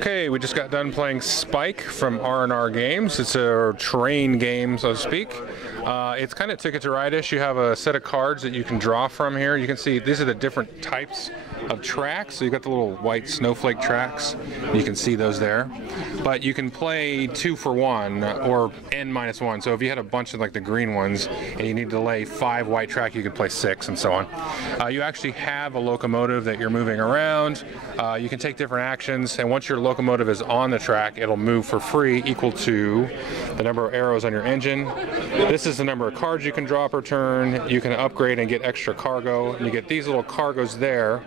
Okay, we just got done playing Spike from R&R Games. It's a train game, so to speak. It's kind of Ticket to Ride-ish. You have a set of cards that you can draw from here. You can see these are the different types of tracks. So you got the little white snowflake tracks. You can see those there. But you can play 2 for 1 or n-1. So if you had a bunch of like the green ones and you need to lay 5 white track, you could play 6 and so on. You actually have a locomotive that you're moving around. You can take different actions, and once your locomotive is on the track, it'll move for free, equal to the number of arrows on your engine. This is the number of cards you can draw per turn. You can upgrade and get extra cargo. And you get these little cargoes there.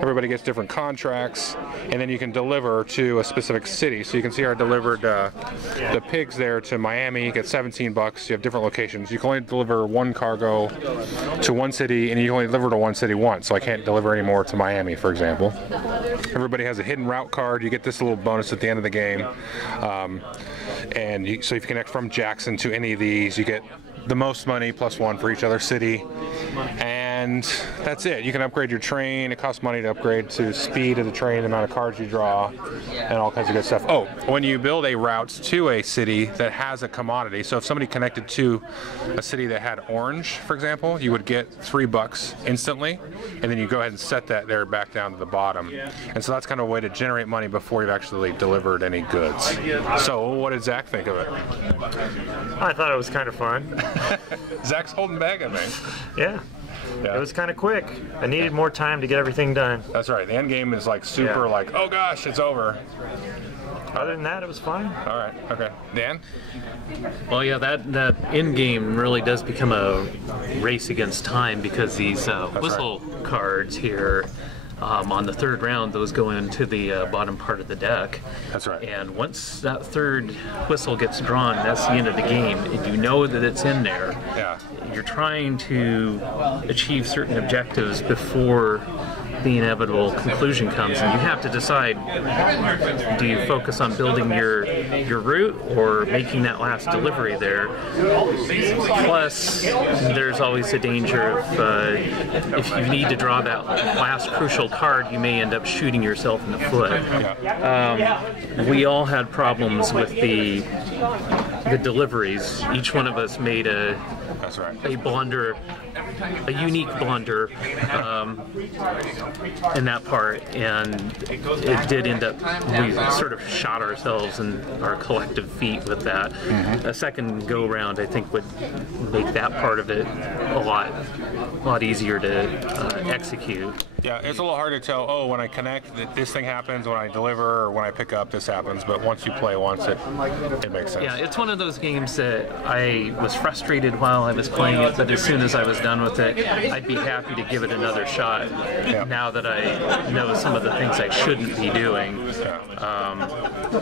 Everybody gets different contracts, and then you can deliver to a specific city. So you can see I delivered the pigs there to Miami. You get 17 bucks. You have different locations. You can only deliver 1 cargo to 1 city, and you can only deliver to 1 city once. So I can't deliver any more to Miami, for example. Everybody has a hidden route card. You get this little bonus at the end of the game. So if you connect from Jackson to any of these, you get the most money plus 1 for each other city. And that's it. You can upgrade your train. It costs money to upgrade to speed of the train, the amount of cards you draw, and all kinds of good stuff. Oh, when you build a route to a city that has a commodity, so if somebody connected to a city that had orange, for example, you would get $3 instantly, and then you go ahead and set that there back down to the bottom. And so that's kind of a way to generate money before you've actually delivered any goods. So what did Zach think of it? I thought it was kind of fun. Zach's holding back at me. Yeah. It was kind of quick. I needed more time to get everything done. That's right. The end game is like super like, oh gosh, it's over. Other than that, it was fine. All right. Okay. Dan? Well, yeah, that end game really does become a race against time, because these whistle cards here, on the 3rd round, those go into the bottom part of the deck. That's right. And once that 3rd whistle gets drawn, that's the end of the game. And you know that it's in there. Yeah. You're trying to achieve certain objectives before the inevitable conclusion comes, and you have to decide, do you focus on building your route or making that last delivery there? Plus, there's always the danger of if you need to draw that last crucial card, you may end up shooting yourself in the foot. We all had problems with the deliveries. Each one of us made a blunder, a unique blunder in that part, and it did end up, we sort of shot ourselves in our collective feet with that. A second go round, I think, would make that part of it a lot easier to execute. Yeah, it's a little hard to tell, oh, when I connect, this thing happens, when I deliver, or when I pick up, this happens, but once you play once, it makes sense. Yeah, it's one of those games that I was frustrated while I was playing it, but as soon as I was done with it, I'd be happy to give it another shot, now that I know some of the things I shouldn't be doing.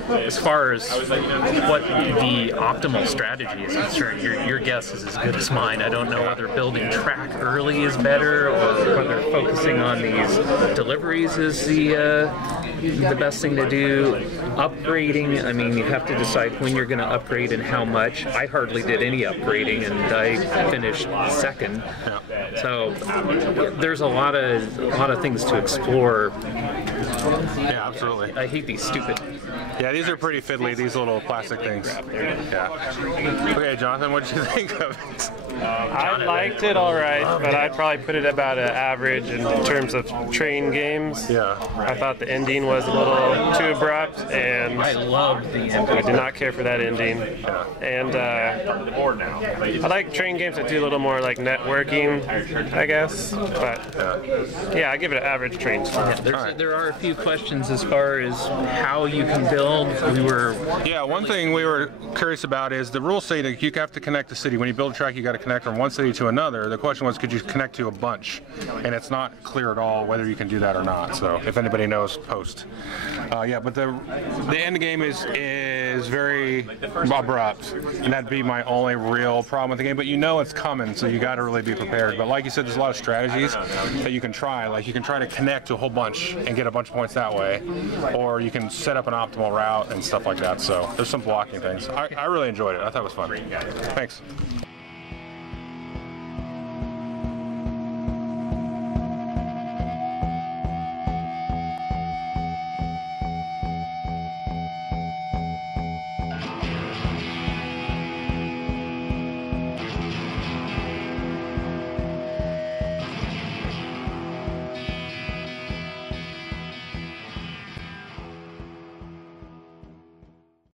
As far as what the optimal strategy is concerned, your guess is as good as mine. I don't know whether building track early is better, or whether focusing on these deliveries is the best thing to do. Upgrading, I mean, you have to decide when you're going to upgrade and how much. I hardly did any upgrading, and I finished 2nd. So there's a lot of things to explore. Yeah, absolutely. I hate these stupid. Yeah, these are pretty fiddly, these little plastic things. Yeah. Okay, Jonathan, what did you think of it? I liked it all right, but I'd probably put it about an average in terms of train games. Yeah. I thought the ending was a little too abrupt, and I loved the ending. I did not care for that ending. And I like train games that do a little more like networking, I guess. But yeah, I give it an average train score. There are a few questions as far as how you can build. One thing we were curious about is the rules say that you have to connect the city. When you build a track, you got to connect from one city to another. The question was, could you connect to a bunch? And it's not clear at all whether you can do that or not. So if anybody knows, post. But the end game is very abrupt, and that'd be my only real problem with the game. But you know it's coming, so you got to really be prepared. But like you said, there's a lot of strategies that you can try. Like you can try to connect to a whole bunch and get a bunch of points that way, or you can set up an optimal route and stuff like that. So there's some blocking things. I really enjoyed it. I thought it was fun. Thanks.